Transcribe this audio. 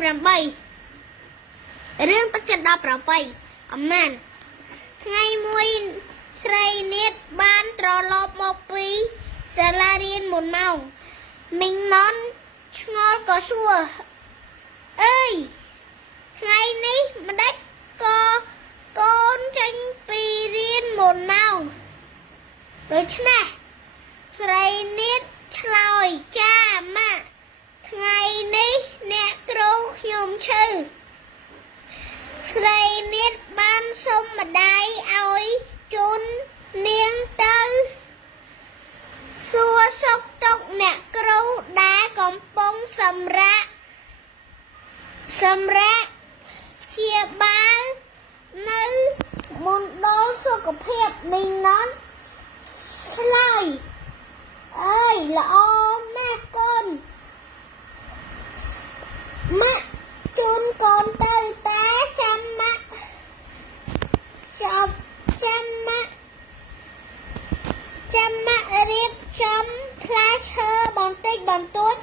8រឿងទឹកចិត្តដល់ប្របីអំណានថ្ងៃមួយស្រីនាតបានត្រឡប់មកពីសាលារៀនមុនម៉ោងមីងណនឆ្ងល់ក៏សួរអើយថ្ងៃនេះម្ដេចក៏កូនចេញពីរៀនមុនម៉ោងដូច្នេះស្រីនាតឆ្លើយចាម៉ាក់ថ្ងៃនេះអ្នកគ្រូខ្ញុំឈឺស្រីនាតបានសុំម្ដាយឲ្យជូននាងទៅសួរសុខទុក្ខអ្នកគ្រូដែលកំពុងសម្រាកព្យាបាលនៅមណ្ឌលសុខភាពមីងណនឆ្លើយអើយល្អណាស់កូនម៉ាក់ជូនកូនទៅតែចាំម៉ាក់រៀបចំផ្លែឈើបន្តិចបន្តួច